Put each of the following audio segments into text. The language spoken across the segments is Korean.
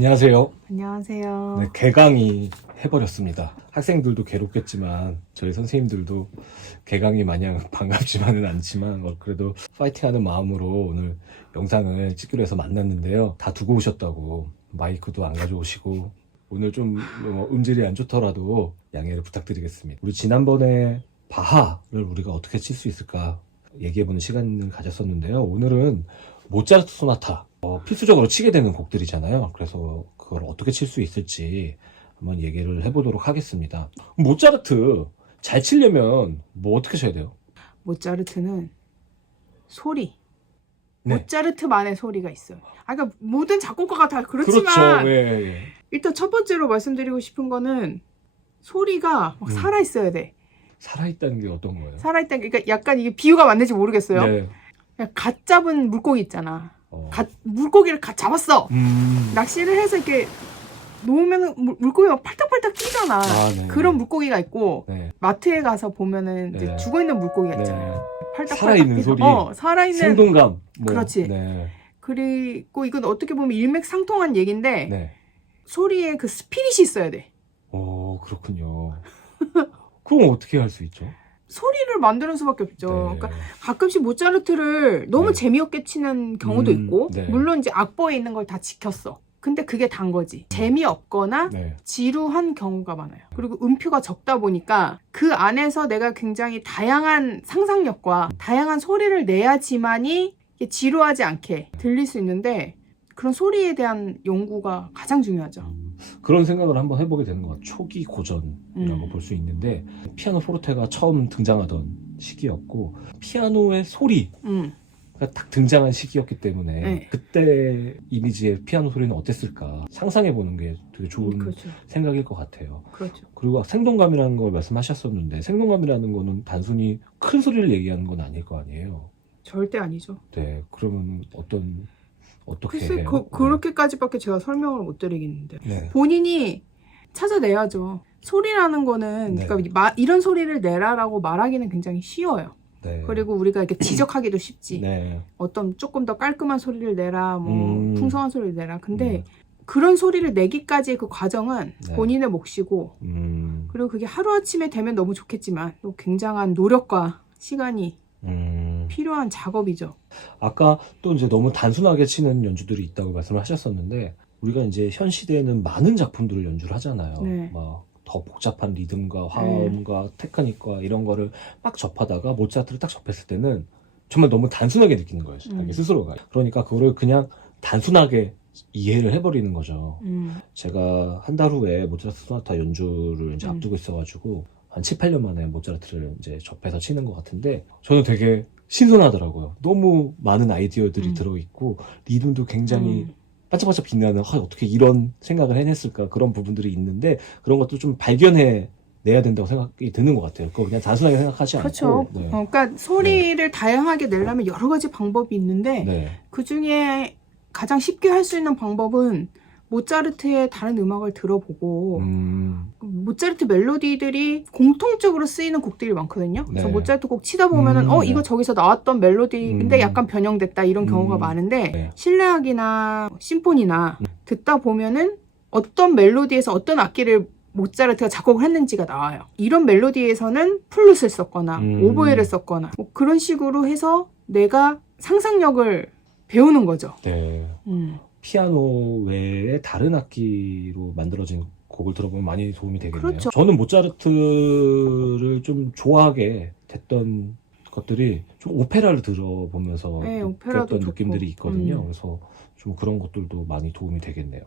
안녕하세요. 안녕하세요. 네, 개강이 해버렸습니다. 학생들도 괴롭겠지만 저희 선생님들도 개강이 마냥 반갑지만은 않지만 그래도 파이팅하는 마음으로 오늘 영상을 찍기로 해서 만났는데요. 다 두고 오셨다고 마이크도 안 가져오시고 오늘 좀 음질이 안 좋더라도 양해를 부탁드리겠습니다. 우리 지난번에 바하를 우리가 어떻게 칠 수 있을까 얘기해보는 시간을 가졌었는데요. 오늘은 모차르트 소나타 필수적으로 치게 되는 곡들이잖아요. 그래서 그걸 어떻게 칠 수 있을지 한번 얘기를 해보도록 하겠습니다. 모차르트 잘 치려면 뭐 어떻게 쳐야 돼요? 모차르트는 소리. 네. 모차르트만의 소리가 있어요. 그러니까 모든 작곡가가 다 그렇지만 그렇죠. 예. 일단 첫 번째로 말씀드리고 싶은 거는 소리가 막 살아있어야 돼. 살아있다는 게 어떤 거예요? 살아있다는 게 그러니까 약간 이게 비유가 맞는지 모르겠어요. 네. 그냥 갓 잡은 물고기 있잖아. 물고기를 갓 잡았어. 낚시를 해서 이렇게 놓으면 물고기가 막 팔딱팔딱 뛰잖아. 네. 그런 물고기가 있고 네. 마트에 가서 보면은 이제 네. 죽어있는 물고기가 있잖아요. 네. 팔딱팔딱 살아있는 뛰는. 소리. 살아있는 생동감. 그렇지. 네. 그리고 이건 어떻게 보면 일맥상통한 얘기인데 네. 소리에 그 스피릿이 있어야 돼. 오, 그렇군요. 그럼 어떻게 할 수 있죠? 소리를 만드는 수밖에 없죠. 네. 그러니까 가끔씩 모차르트를 너무 네. 재미없게 치는 경우도 있고 네. 물론 이제 악보에 있는 걸 다 지켰어. 근데 그게 단 거지. 재미없거나 네. 지루한 경우가 많아요. 그리고 음표가 적다 보니까 그 안에서 내가 굉장히 다양한 상상력과 다양한 소리를 내야지만이 지루하지 않게 들릴 수 있는데 그런 소리에 대한 연구가 가장 중요하죠. 그런 생각을 한번 해보게 되는 것 같아요. 초기 고전이라고 볼 수 있는데 피아노 포르테가 처음 등장하던 시기였고 피아노의 소리가 딱 등장한 시기였기 때문에 네. 그때 이미지의 피아노 소리는 어땠을까 상상해보는 게 되게 좋은 그렇죠. 생각일 것 같아요. 그렇죠. 그리고 생동감이라는 걸 말씀하셨었는데 생동감이라는 거는 단순히 큰 소리를 얘기하는 건 아닐 거 아니에요. 절대 아니죠. 네, 그러면 어떻게 글쎄 해요? 그렇게까지밖에 제가 설명을 못 드리겠는데 네. 본인이 찾아내야죠. 소리라는 거는 네. 그러니까 이런 소리를 내라라고 말하기는 굉장히 쉬워요. 네. 그리고 우리가 이렇게 지적하기도 쉽지. 네. 어떤 조금 더 깔끔한 소리를 내라, 뭐 풍성한 소리를 내라. 근데 그런 소리를 내기까지의 그 과정은 네. 본인의 몫이고 그리고 그게 하루아침에 되면 너무 좋겠지만 또 굉장한 노력과 시간이 필요한 작업이죠. 아까 또 이제 너무 단순하게 치는 연주들이 있다고 말씀을 하셨었는데 우리가 이제 현 시대에는 많은 작품들을 연주를 하잖아요. 네. 막 더 복잡한 리듬과 화음과 테크닉과 이런 거를 막 접하다가 모차르트를 딱 접했을 때는 정말 너무 단순하게 느끼는 거예요. 자기 스스로가. 그러니까 그거를 그냥 단순하게 이해를 해버리는 거죠. 제가 한 달 후에 모차르트 소나타 연주를 이제 앞두고 있어가지고 한 7, 8년 만에 모차르트를 이제 접해서 치는 것 같은데 저는 되게 신선하더라고요. 너무 많은 아이디어들이 들어있고 리듬도 굉장히 반짝반짝 빛나는 어떻게 이런 생각을 해냈을까 그런 부분들이 있는데 그런 것도 좀 발견해 내야 된다고 생각이 드는 것 같아요. 그거 그냥 단순하게 생각하지 그렇죠. 않고 네. 그러니까 소리를 다양하게 내려면 여러 가지 방법이 있는데 네. 그 중에 가장 쉽게 할 수 있는 방법은 모차르트의 다른 음악을 들어보고 모차르트 멜로디들이 공통적으로 쓰이는 곡들이 많거든요. 그래서 네. 모차르트 곡 치다 보면은 이거 저기서 나왔던 멜로디인데 약간 변형됐다 이런 경우가 많은데 네. 실내악이나 심포니나 듣다 보면은 어떤 멜로디에서 어떤 악기를 모차르트가 작곡을 했는지가 나와요. 이런 멜로디에서는 플룻을 썼거나 오보에를 썼거나 뭐 그런 식으로 해서 내가 상상력을 배우는 거죠. 네. 피아노 외에 다른 악기로 만들어진 곡을 들어보면 많이 도움이 되겠네요. 그렇죠. 저는 모차르트를 좀 좋아하게 됐던 것들이 좀 오페라를 들어보면서 네, 오페라도 느꼈던 좋고. 느낌들이 있거든요. 그래서 좀 그런 것들도 많이 도움이 되겠네요.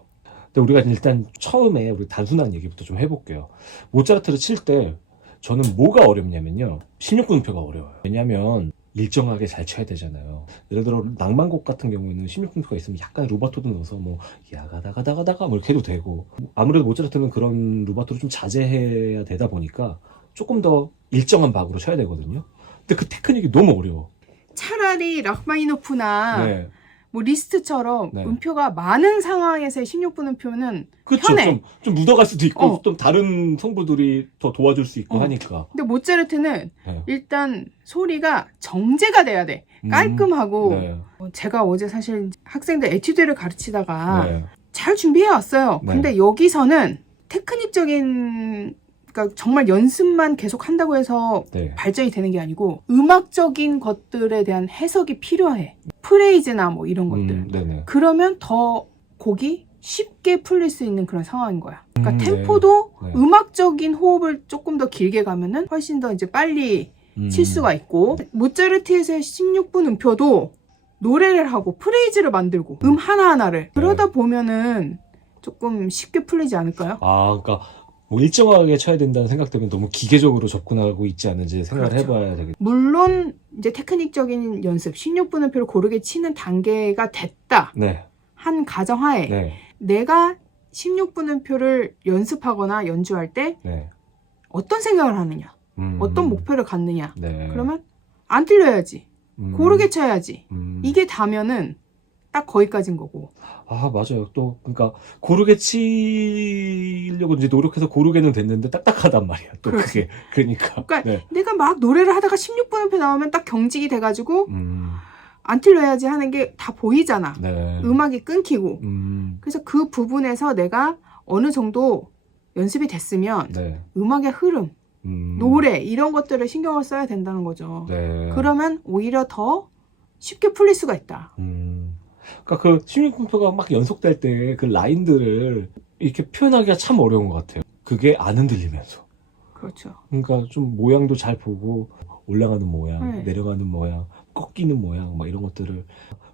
근데 우리가 일단 처음에 우리 단순한 얘기부터 좀 해볼게요. 모차르트를 칠 때 저는 뭐가 어렵냐면요. 16분 음표가 어려워요. 왜냐면 일정하게 잘 쳐야 되잖아요. 예를 들어 낭만곡 같은 경우에는 16분표가 있으면 약간 루바토도 넣어서 뭐 야가다가다가다가 뭐 이렇게 해도 되고 아무래도 모차르트는 그런 루바토를 좀 자제해야 되다 보니까 조금 더 일정한 박으로 쳐야 되거든요. 근데 그 테크닉이 너무 어려워. 차라리 라흐마니노프나 네. 뭐 리스트처럼 네. 음표가 많은 상황에서의 16분 음표는 그렇죠. 편해. 좀 묻어갈 수도 있고 또 다른 성부들이 더 도와줄 수 있고 하니까. 근데 모차르트는 네. 일단 소리가 정제가 돼야 돼. 깔끔하고 네. 제가 어제 사실 학생들 에튜드를 가르치다가 네. 잘 준비해 왔어요. 네. 근데 여기서는 테크닉적인 그러니까 정말 연습만 계속 한다고 해서 네. 발전이 되는 게 아니고 음악적인 것들에 대한 해석이 필요해. 프레이즈나 뭐 이런 것들. 네네. 그러면 더 곡이 쉽게 풀릴 수 있는 그런 상황인 거야. 그러니까 네. 템포도 네. 음악적인 호흡을 조금 더 길게 가면은 훨씬 더 이제 빨리 칠 수가 있고 모차르트에서의 16분 음표도 노래를 하고 프레이즈를 만들고 하나하나를 그러다 보면은 조금 쉽게 풀리지 않을까요? 아, 그러니까 뭐 일정하게 쳐야 된다는 생각 때문에 너무 기계적으로 접근하고 있지 않은지 생각을 그렇죠. 해봐야 되겠다. 물론 이제 테크닉적인 연습 16분 음표를 고르게 치는 단계가 됐다 네. 한 가정하에 네. 내가 16분 음표를 연습하거나 연주할 때 네. 어떤 생각을 하느냐 어떤 목표를 갖느냐 네. 그러면 안 틀려야지 고르게 쳐야지 이게 다면은 딱 거기까지인 거고 아, 맞아요. 또, 그러니까, 고르게 치려고 이제 노력해서 고르게는 됐는데 딱딱하단 말이야. 또 그렇지. 그게. 그러니까. 그러니까 네. 내가 막 노래를 하다가 16분 음표 나오면 딱 경직이 돼가지고 안 틀려야지 하는 게 다 보이잖아. 네. 음악이 끊기고. 그래서 그 부분에서 내가 어느 정도 연습이 됐으면 네. 음악의 흐름, 노래 이런 것들을 신경을 써야 된다는 거죠. 네. 그러면 오히려 더 쉽게 풀릴 수가 있다. 그러니까 그 16분표가 막 연속될 때 그 라인들을 이렇게 표현하기가 참 어려운 것 같아요. 그게 안 흔들리면서. 그렇죠. 그러니까 좀 모양도 잘 보고 올라가는 모양, 네. 내려가는 모양, 꺾이는 모양, 막 이런 것들을.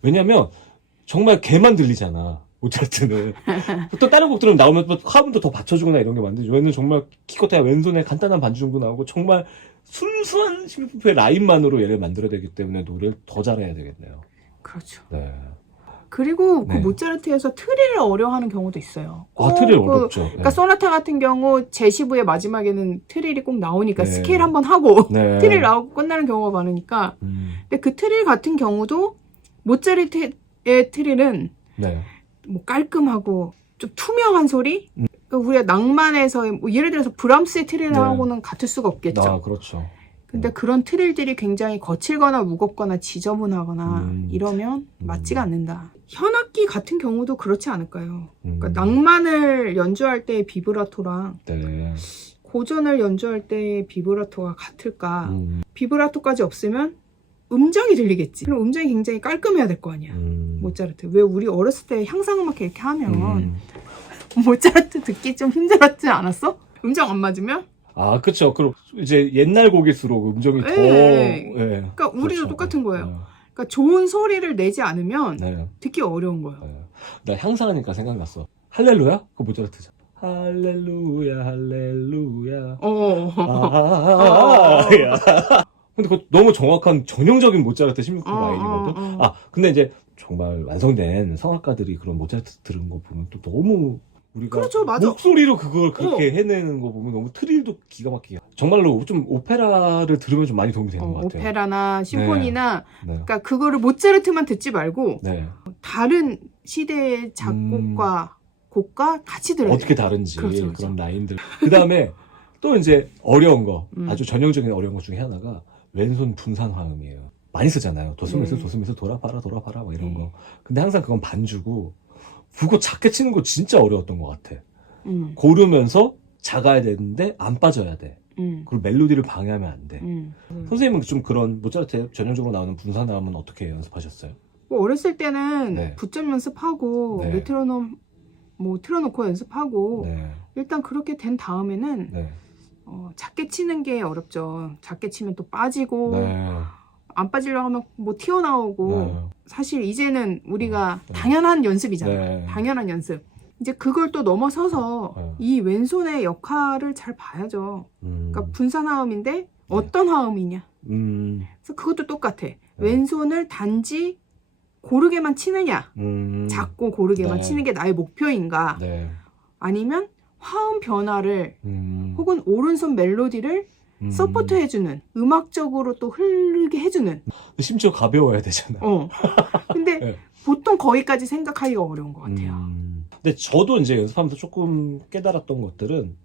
왜냐면 정말 걔만 들리잖아. 모차르트는. 또 다른 곡들은 나오면 또 화음도 더 받쳐주거나 이런 게 많은데 얘는 정말 기껏해야 왼손에 간단한 반주 정도 나오고 정말 순수한 16분표의 라인만으로 얘를 만들어야 되기 때문에 노래를 더 잘해야 되겠네요. 그렇죠. 네. 그리고 그 네. 모차르트에서 트릴을 어려워하는 경우도 있어요. 아, 트릴 꼭 어렵죠. 그러니까 소나타 같은 경우 제시부의 마지막에는 트릴이 꼭 나오니까 네. 스케일 한번 하고 네. 트릴 나오고 끝나는 경우가 많으니까 근데 그 트릴 같은 경우도 모차르트의 트릴은 네. 뭐 깔끔하고 좀 투명한 소리 그러니까 우리가 낭만에서 뭐 예를 들어서 브람스의 트릴하고는 같을 수가 없겠죠. 아, 그렇죠. 근데 그런 트릴들이 굉장히 거칠거나 무겁거나 지저분하거나 이러면 맞지가 않는다. 현악기 같은 경우도 그렇지 않을까요? 그러니까 낭만을 연주할 때의 비브라토랑 네. 고전을 연주할 때의 비브라토가 같을까? 비브라토까지 없으면 음정이 들리겠지. 그럼 음정이 굉장히 깔끔해야 될 거 아니야. 모차르트. 왜 우리 어렸을 때 향상음악 이렇게 하면 모차르트 듣기 좀 힘들었지 않았어? 음정 안 맞으면? 아, 그쵸. 그럼 이제 옛날 곡일수록 음정이 더. 네. 예. 그러니까 우리도 그렇죠. 똑같은 거예요. 그러니까 좋은 소리를 내지 않으면 네. 듣기 어려운 거예요. 네. 나 향상하니까 생각났어. 할렐루야? 그거 모차르트죠. 할렐루야, 할렐루야. 야. 근데 그거 너무 정확한 전형적인 모차르트 16분 라인이거든. 아, 근데 이제 정말 완성된 성악가들이 그런 모차르트 들은 거 보면 또 너무 우리가 그렇죠, 맞아. 목소리로 그걸 그렇게 해내는 거 보면 너무 트릴도 기가 막히게. 정말로 좀 오페라를 들으면 좀 많이 도움이 되는 것 같아요. 오페라나 심포니나 네. 그러니까 그거를 모차르트만 듣지 말고 네. 다른 시대의 작곡과 곡과 같이 들어야 어떻게 돼요. 다른지 그렇죠, 그렇죠. 그런 라인들. 그 다음에 또 이제 어려운 거, 아주 전형적인 어려운 것 중에 하나가 왼손 분산 화음이에요. 많이 쓰잖아요. 도스미스 도스미스 돌아봐라 막 이런 거. 근데 항상 그건 반주고 그거 작게 치는 거 진짜 어려웠던 것 같아. 고르면서 작아야 되는데 안 빠져야 돼. 그리고 멜로디를 방해하면 안 돼. 선생님은 좀 그런 모차르트 전형적으로 나오는 분산 화음은 어떻게 연습하셨어요? 뭐 어렸을 때는 네. 부점 연습하고 네. 메트로놈 뭐 틀어놓고 연습하고 네. 일단 그렇게 된 다음에는 네. 작게 치는 게 어렵죠. 작게 치면 또 빠지고 네. 안 빠지려고 하면 뭐 튀어나오고 네. 사실 이제는 우리가 네. 당연한 연습이잖아. 네. 당연한 연습. 이제 그걸 또 넘어서서 네. 이 왼손의 역할을 잘 봐야죠. 그러니까 분산 화음인데 어떤 화음이냐. 그래서 그것도 똑같아. 왼손을 단지 고르게만 치느냐. 작고 고르게만 네. 치는 게 나의 목표인가. 네. 아니면 화음 변화를 혹은 오른손 멜로디를 서포트 해주는 음악적으로 또 흐르게 해주는 심지어 가벼워야 되잖아. 근데 네. 보통 거기까지 생각하기가 어려운 것 같아요. 근데 저도 이제 연습하면서 조금 깨달았던 것들은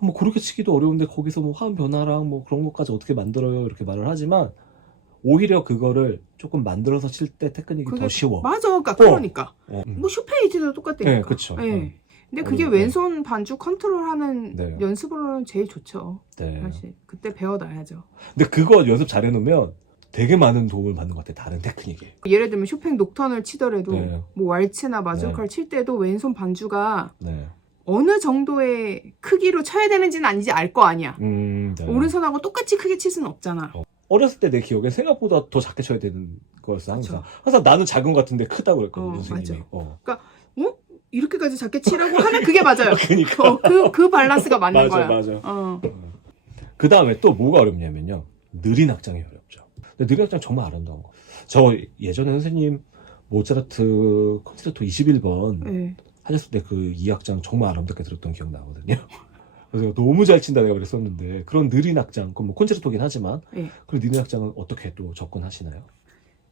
뭐 그렇게 치기도 어려운데 거기서 뭐 화음 변화랑 뭐 그런 것까지 어떻게 만들어요 이렇게 말을 하지만 오히려 그거를 조금 만들어서 칠 때 테크닉이 그게 더 쉬워. 맞아. 그러니까. 어. 뭐 슈페이지도 똑같다니까. 네, 그쵸. 예. 근데 그게 어려워. 왼손 반주 컨트롤하는 네. 연습으로는 제일 좋죠. 네. 사실 그때 배워놔야죠. 근데 그거 연습 잘 해놓으면 되게 많은 도움을 받는 것 같아. 다른 테크닉에. 예를 들면 쇼팽 녹턴을 치더라도 네. 뭐 왈츠나 마주카를 칠 때도 왼손 반주가 네. 어느 정도의 크기로 쳐야 되는지는 아닌지 알 거 아니야. 네. 오른손하고 똑같이 크게 칠 수는 없잖아. 어렸을 때 내 기억에 생각보다 더 작게 쳐야 되는 거였어, 항상. 그쵸. 항상 나는 작은 것 같은데 크다고 그랬거든, 어, 선생님이. 맞아. 이렇게까지 작게 치라고 하면 그게 맞아요. 그니까. 그 밸런스가 맞는 맞아, 거야. 맞아. 어. 그 다음에 또 뭐가 어렵냐면요. 느린 악장이 어렵죠. 근데 느린 악장 정말 아름다운 거. 저 예전에 선생님 모차르트 콘체르토 21번 네. 하셨을 때 그 이 악장 정말 아름답게 들었던 기억 나거든요. 그래서 너무 잘 친다 내가 그랬었는데 그런 느린 악장, 그건 뭐 콘체르토긴 하지만 네. 그런 느린 악장은 어떻게 또 접근하시나요?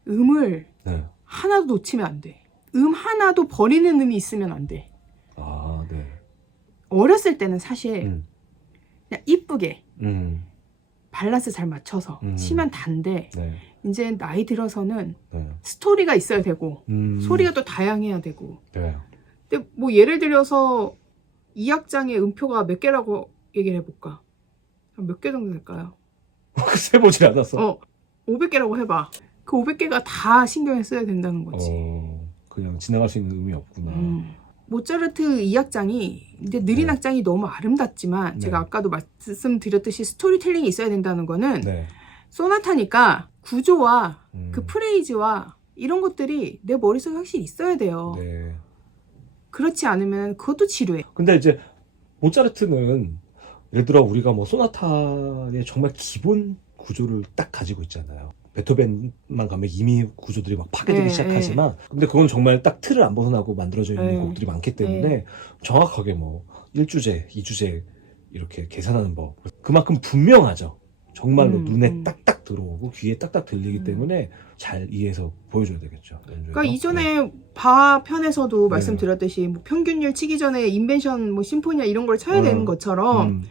음을 네. 하나도 놓치면 안 돼. 하나도 버리는 음이 있으면 안 돼. 아, 네. 어렸을 때는 사실 음. 그냥 이쁘게 음. 밸런스 잘 맞춰서 치면 단데 네. 이제 나이 들어서는 네. 스토리가 있어야 되고 소리가 음. 또 다양해야 되고. 네. 근데 뭐 예를 들어서 이 악장의 음표가 몇 개라고 얘기를 해볼까? 몇 개 정도 될까요? 세보질 않았어. 500개라고 해봐. 그 500개가 다 신경을 써야 된다는 거지. 그냥 지나갈 수 있는 의미 없구나. 모차르트 이 악장이 이제 느린 네. 악장이 너무 아름답지만 네. 제가 아까도 말씀드렸듯이 스토리텔링이 있어야 된다는 거는 네. 소나타니까 구조와 음. 그 프레이즈와 이런 것들이 내 머릿속에 확실히 있어야 돼요. 네. 그렇지 않으면 그것도 지루해. 근데 이제 모차르트는 예를 들어 우리가 뭐 소나타의 정말 기본 구조를 딱 가지고 있잖아요. 베토벤만 가면 이미 구조들이 막 파괴되기 네, 시작하지만 근데 그건 정말 딱 틀을 안 벗어나고 만들어져 있는 네. 곡들이 많기 때문에 네. 정확하게 뭐 1주제, 2주제 이렇게 계산하는 법 그만큼 분명하죠. 정말로 눈에 딱딱 들어오고 귀에 딱딱 들리기 때문에 잘 이해해서 보여줘야 되겠죠. 연주에서. 그러니까 이전에 바 편에서도 네. 말씀드렸듯이 뭐 평균율 치기 전에 인벤션 뭐 심포니아 이런 걸 쳐야 되는 것처럼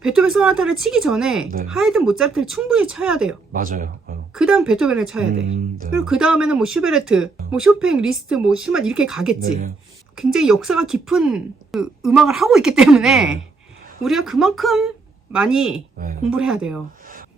베토벤 소나타를 치기 전에 네. 하이든 모차르트를 충분히 쳐야 돼요. 맞아요. 그 다음 베토벤을 쳐야 돼. 네. 그리고 그 다음에는 뭐 슈베르트, 뭐 쇼팽, 리스트, 뭐 슈만 이렇게 가겠지. 네. 굉장히 역사가 깊은 그 음악을 하고 있기 때문에 네. 우리가 그만큼 많이 네. 공부를 해야 돼요.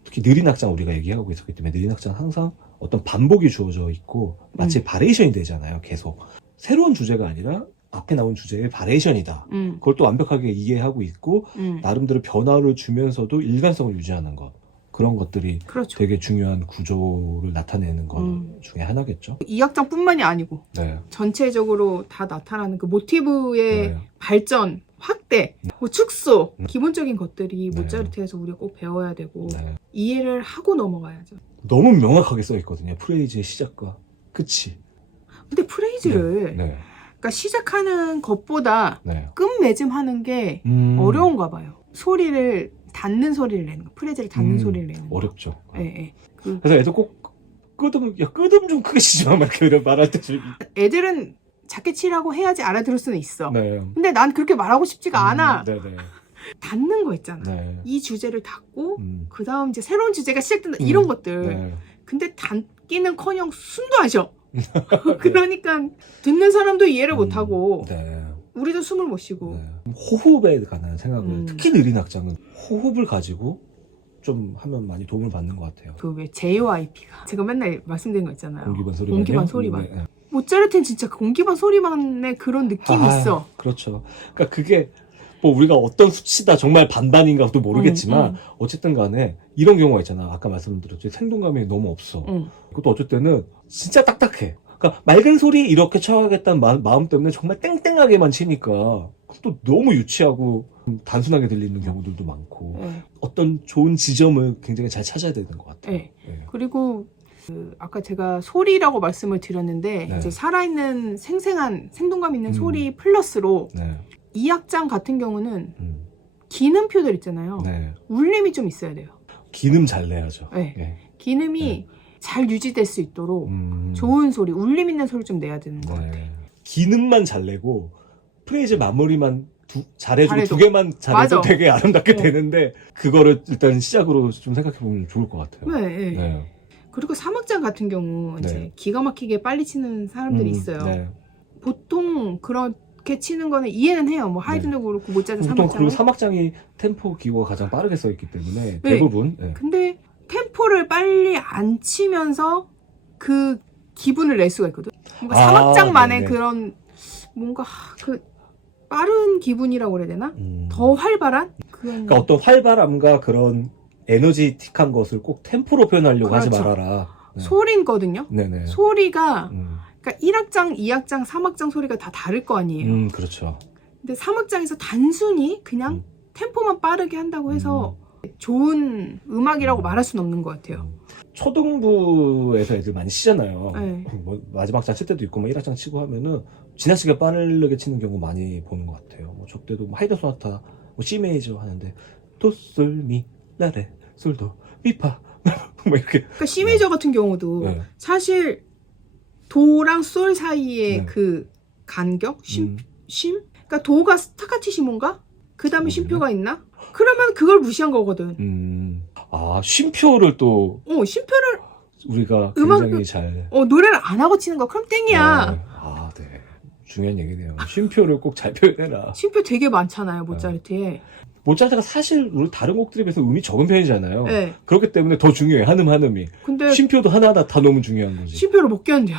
특히 느린 악장 우리가 얘기하고 있었기 때문에 느린 악장 항상 어떤 반복이 주어져 있고 마치 바레이션이 되잖아요. 계속 새로운 주제가 아니라 앞에 나온 주제의 바레이션이다. 그걸 또 완벽하게 이해하고 있고 나름대로 변화를 주면서도 일관성을 유지하는 것, 그런 것들이 그렇죠. 되게 중요한 구조를 나타내는 것 중에 하나겠죠. 이 악장뿐만이 아니고 네. 전체적으로 다 나타나는 그 모티브의 네. 발전, 확대, 뭐 축소, 기본적인 것들이 네. 모차르트에서 우리가 꼭 배워야 되고 네. 이해를 하고 넘어가야죠. 너무 명확하게 써 있거든요. 프레이즈의 시작과 끝이. 근데 프레이즈를 네. 그러니까 시작하는 것보다 네. 끝맺음하는 게 어려운가 봐요. 소리를 닿는 소리를 내는 거, 프레이즈를 닿는 소리를 내는 거. 어렵죠. 예, 예. 그래서 애들 꼭 끄듬 좀 크게 치지 마. 막 이렇게 말할 때 좀. 애들은 작게 치라고 해야지 알아들을 수는 있어. 네. 근데 난 그렇게 말하고 싶지가 않아. 네네. 닿는 거 있잖아. 네. 이 주제를 닫고 그 그 다음 이제 새로운 주제가 시작된다. 이런 것들. 네. 근데 닫기는커녕 숨도 안 쉬어. 그러니까 듣는 사람도 이해를 못하고 네. 우리도 숨을 못 쉬고. 네. 호흡에 관한 생각을 특히 느린 악장은 호흡을 가지고 좀 하면 많이 도움을 받는 것 같아요. 그 왜 JYP가 제가 맨날 말씀드린 거 있잖아요. 공기반 소리반. 공기반 소리반. 네. 모차르트는 진짜 공기반 소리반의 그런 느낌이 있어. 그렇죠. 그러니까 그게 뭐 우리가 어떤 수치다 정말 반반인가도 모르겠지만 어쨌든 간에 이런 경우가 있잖아. 아까 말씀드렸죠. 생동감이 너무 없어. 그것도 어쩔 때는 진짜 딱딱해. 그러니까 맑은 소리 이렇게 쳐야겠다는 마음 때문에 정말 땡땡하게만 치니까 또 너무 유치하고 단순하게 들리는 경우들도 많고 어떤 좋은 지점을 굉장히 잘 찾아야 되는 것 같아요. 네. 그리고 아까 제가 소리라고 말씀을 드렸는데 네. 이제 살아있는 생생한 생동감 있는 소리 플러스로 네. 이 악장 같은 경우는 기능표들 있잖아요. 네. 울림이 좀 있어야 돼요. 기능 잘 내야죠. 네. 네. 기능이 잘 유지될 수 있도록 좋은 소리, 울림 있는 소리 좀 내야 되는 것 같아요. 기능만 잘 내고 프레이즈 마무리만 잘해주고 잘해도. 두 개만 잘해도 맞아. 되게 아름답게 되는데 그거를 일단 시작으로 좀 생각해보면 좋을 것 같아요. 네. 네. 그리고 사막장 같은 경우 네. 이제 기가 막히게 빨리 치는 사람들이 있어요. 네. 보통 그렇게 치는 거는 이해는 해요. 뭐 하이든도 그렇고 모짜르트 보통 사막장은. 그리고 사막장이 템포 기호가 가장 빠르게 써 있기 때문에 네. 대부분 네. 근데 템포를 빨리 안 치면서 그 기분을 낼 수가 있거든. 뭔가 아, 사막장만의 네네. 그런 뭔가 그 빠른 기분이라고 그래야 되나? 더 활발한 그런. 그러니까 어떤 활발함과 그런 에너지틱한 것을 꼭 템포로 표현하려고 하지 그렇죠. 말아라. 네. 소리거든요. 네네. 소리가 음. 그러니까 1악장, 2악장, 3악장 소리가 다 다를 거 아니에요. 그렇죠. 근데 3악장에서 단순히 그냥 음. 템포만 빠르게 한다고 해서 좋은 음악이라고 말할 수는 없는 것 같아요. 초등부에서 애들 많이 치잖아요. 네. 뭐 마지막 장 칠 때도 있고, 뭐 1악장 치고 하면은 지나치게 빠르게 치는 경우 많이 보는 것 같아요. 뭐 저 때도 뭐 하이든 소나타, 뭐 C 메이저 하는데 도, 솔, 미, 라레, 솔도, 미파 뭐 이렇게. 그러니까 C 메이저 같은 경우도 네. 사실 도랑 솔 사이의 네. 그 간격? 쉼? 그러니까 도가 스타카티시몬가? 그 다음에 쉼표가 있나? 그러면 그걸 무시한 거거든. 아, 쉼표를 또 쉼표를 우리가 음악- 굉장히 잘. 노래를 안 하고 치는 거 그럼 땡이야. 네. 아, 네. 중요한 얘기네요. 쉼표를 꼭 잘 표현해라. 쉼표 되게 많잖아요, 모차르트에. 모차르트가 사실 우리 다른 곡들에 비해서 음이 적은 편이잖아요. 네. 그렇기 때문에 더 중요해. 한음이. 근데 쉼표도 하나하나 다 너무 중요한 거지. 쉼표를 못 견뎌.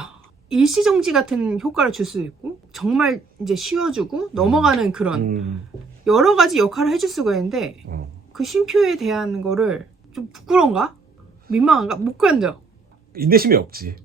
일시정지 같은 효과를 줄 수도 있고 정말 이제 쉬어주고 넘어가는 그런 여러 가지 역할을 해줄 수가 있는데 그 쉼표에 대한 거를 좀 부끄러운가? 민망한가? 못 견뎌. 인내심이 없지.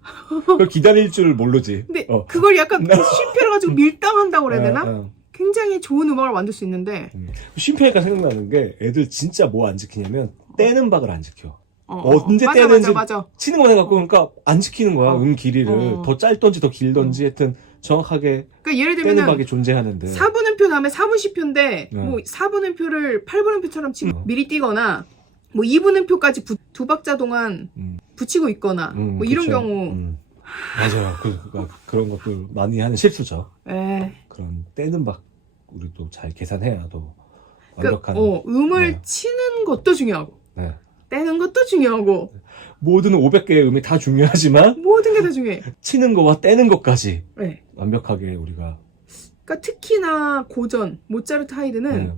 그걸 기다릴 줄 모르지. 근데 그걸 약간 그 쉼표를 가지고 밀당한다고 그래야 되나? 어. 굉장히 좋은 음악을 만들 수 있는데 쉼표니까 생각나는 게 애들 진짜 뭐 안 지키냐면 떼는 박을 안 지켜. 언제 맞아, 떼는지 맞아. 치는 거 해갖고 그러니까 안 지키는 거야. 길이를. 어. 더 짧던지 더 길던지 하여튼 정확하게 그러니까 예를 떼는 들면 박이 존재하는데. 4분음표 다음에 4분시표인데 네. 뭐 4분음표를 8분음표처럼 어. 미리 띄거나 뭐 2분음표까지 두 박자 동안 붙이고 있거나 뭐 이런 그쵸. 경우 맞아요. 그런 것들 많이 하는 실수죠. 에 그런 떼는 박 우리도 잘 계산해야 또 그러니까 완벽한. 음을 네. 치는 것도 중요하고 네. 떼는 것도 중요하고 모든 500개의 음이 다 중요하지만 모든 게 다 중요해. 치는 거와 떼는 것까지 네. 완벽하게 우리가. 그러니까 특히나 고전 모차르트 하이든은 네.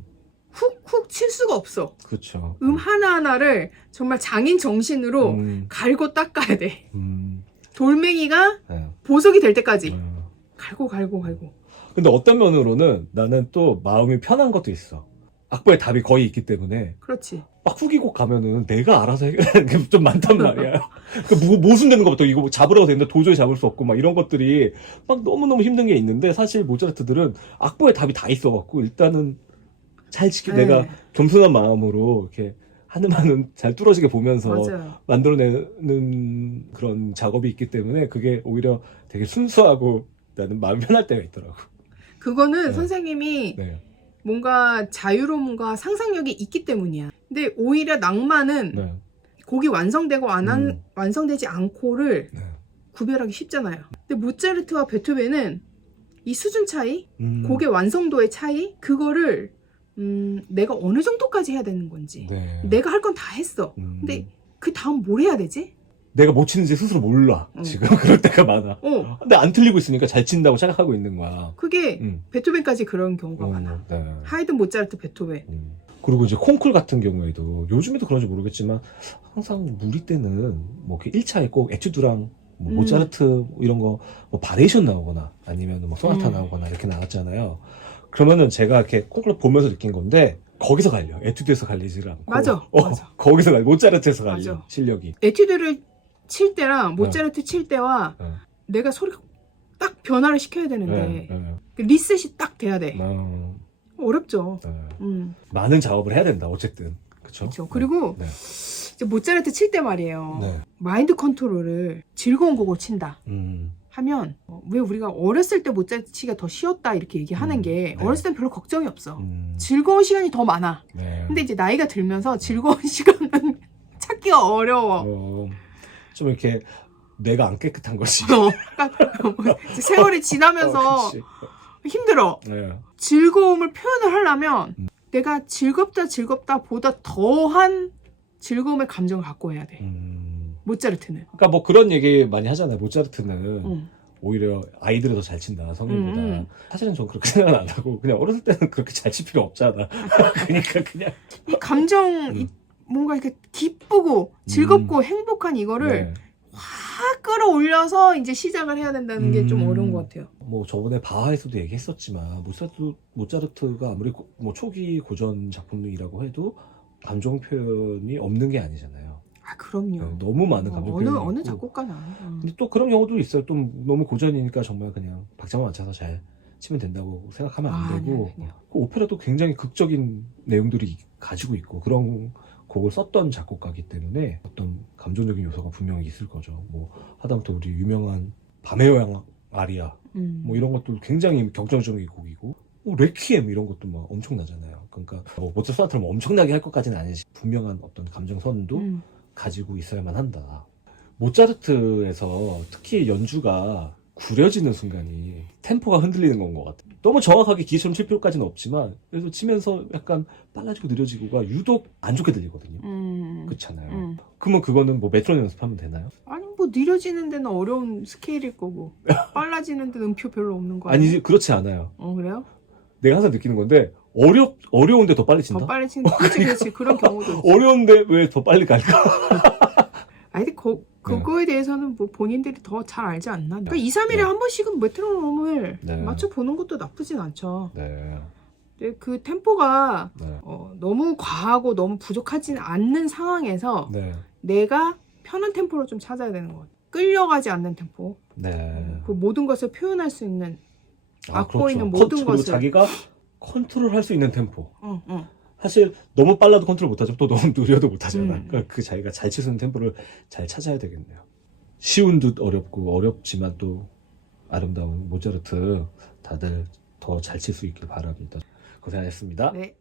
훅훅 칠 수가 없어. 그렇죠. 하나하나를 정말 장인 정신으로 갈고 닦아야 돼. 돌멩이가 네. 보석이 될 때까지 갈고. 근데 어떤 면으로는 나는 또 마음이 편한 것도 있어. 악보에 답이 거의 있기 때문에 그렇지. 막 후기곡 가면은 내가 알아서 해결하는 게 좀 많단 말이야. 그 모순되는 것부터 이거 뭐 잡으라고 되는데 도저히 잡을 수 없고 막 이런 것들이 막 너무너무 힘든 게 있는데 사실 모차르트들은 악보에 답이 다 있어갖고 일단은 잘 네. 내가 겸손한 마음으로 이렇게 한음 잘 뚫어지게 보면서 맞아요. 만들어내는 그런 작업이 있기 때문에 그게 오히려 되게 순수하고 나는 마음이 편할 때가 있더라고. 그거는 네. 선생님이 네. 뭔가 자유로움과 상상력이 있기 때문이야. 근데 오히려 낭만은 네. 곡이 완성되고 완성되지 않고를 네. 구별하기 쉽잖아요. 근데 모차르트와 베토벤은 이 수준 차이, 음. 곡의 완성도의 차이, 그거를 내가 어느 정도까지 해야 되는 건지. 네. 내가 할 건 다 했어. 근데 그 다음 뭘 해야 되지? 내가 못 치는지 스스로 몰라. 지금 그럴 때가 많아. 근데 안 틀리고 있으니까 잘 친다고 생각하고 있는 거야. 그게 베토벤까지 그런 경우가 많아. 네. 하이든, 모차르트, 베토벤. 그리고 이제 콩쿨 같은 경우에도 요즘에도 그런지 모르겠지만 항상 무리 때는 뭐 이렇게 1차에 꼭 에튜드랑 뭐 모차르트 뭐 이런 거 뭐 바레이션 나오거나 아니면 뭐 소나타 나오거나 이렇게 나왔잖아요. 그러면은 제가 이렇게 콩쿨 보면서 느낀 건데 거기서 갈려. 에튜드에서 갈리지를 않고. 맞아. 거기서 갈려. 모차르트에서 갈려. 맞아. 실력이. 에튜드를 칠 때랑 모차르트 칠 때와 내가 소리가 딱 변화를 시켜야 되는데 그 리셋이 딱 돼야 돼. 어렵죠. 많은 작업을 해야 된다. 어쨌든. 그렇죠. 그리고 이제 모차르트 칠 때 말이에요. 네. 마인드 컨트롤을 즐거운 곡으로 친다. 하면 왜 우리가 어렸을 때 모차르트 치기가 더 쉬웠다 이렇게 얘기하는 게 어렸을 땐 별로 걱정이 없어. 즐거운 시간이 더 많아. 근데 이제 나이가 들면서 즐거운 시간은 찾기가 어려워. 좀 이렇게 뇌가 안 깨끗한 거지. 그러니까 세월이 지나면서 힘들어. 즐거움을 표현을 하려면 내가 즐겁다 보다 더한 즐거움의 감정을 갖고 해야 돼. 모차르트는. 그러니까 뭐 그런 얘기 많이 하잖아요. 모차르트는 응. 오히려 아이들이 더 잘 친다, 성인보다. 음. 사실은 전 그렇게 생각은 안 하고 그냥 어렸을 때는 그렇게 잘 칠 필요 없잖아. 그러니까 그냥 이 감정 뭔가 이렇게 기쁘고 즐겁고 행복한 이거를 네. 확 끌어올려서 이제 시작을 해야 된다는 게 좀 어려운 것 같아요. 뭐 저번에 바하에서도 얘기했었지만 모차르트가 아무리 뭐 초기 고전 작품이라고 해도 감정 표현이 없는 게 아니잖아요. 아 그럼요. 너무 많은 감정 표현이 어느 있고. 작곡가나. 근데 또 그런 경우도 있어요. 또 너무 고전이니까 정말 그냥 박자만 맞춰서 잘 치면 된다고 생각하면 안 되고 아니요. 그 오페라도 굉장히 극적인 내용들이 가지고 있고 그런 곡을 썼던 작곡가이기 때문에 어떤 감정적인 요소가 분명히 있을 거죠. 뭐 하다못해 우리 유명한 밤의 여왕 아리아 뭐 이런 것도 굉장히 격정적인 곡이고 뭐 레퀴엠 이런 것도 막 엄청나잖아요. 그러니까 뭐 모차르트 소나타를 뭐 엄청나게 할 것까지는 아니지 분명한 어떤 감정선도 가지고 있어야만 한다. 모차르트에서 특히 연주가 구려지는 순간이 템포가 흔들리는 건 것 같아요. 너무 정확하게 기계처럼 칠 필요까지는 없지만 그래서 치면서 약간 빨라지고 느려지고가 유독 안 좋게 들리거든요. 그렇잖아요. 그러면 그거는 뭐 메트로놈 연습하면 되나요? 아니 뭐 느려지는 데는 어려운 스케일일 거고 빨라지는 데는 음표 별로 없는 거 아니에요? 아니지 그렇지 않아요. 그래요? 내가 항상 느끼는 건데 어려운데 더 빨리 친다? 더 빨리 치는 그렇지 그런 경우도 있어. 어려운데 왜 더 빨리 갈까? 아니 그거에 대해서는 뭐 본인들이 더 잘 알지 않나? 그러니까 2, 3일에 네. 한 번씩은 메트로놈을 네. 맞춰보는 것도 나쁘진 않죠. 네. 근데 그 템포가 네. 너무 과하고 너무 부족하지는 않는 상황에서 네. 내가 편한 템포를 좀 찾아야 되는 것 같아요. 끌려가지 않는 템포. 네. 그 모든 것을 표현할 수 있는 갖고 있는 그렇죠. 모든 그리고 것을. 자기가 컨트롤할 수 있는 템포. 응. 사실 너무 빨라도 컨트롤 못하죠. 또 너무 느려도 못하잖아. 음. 그러니까 그 자기가 잘 칠 수 있는 템포를 잘 찾아야 되겠네요. 쉬운 듯 어렵고 어렵지만 또 아름다운 모차르트 다들 더 잘 칠 수 있길 바랍니다. 고생하셨습니다. 네.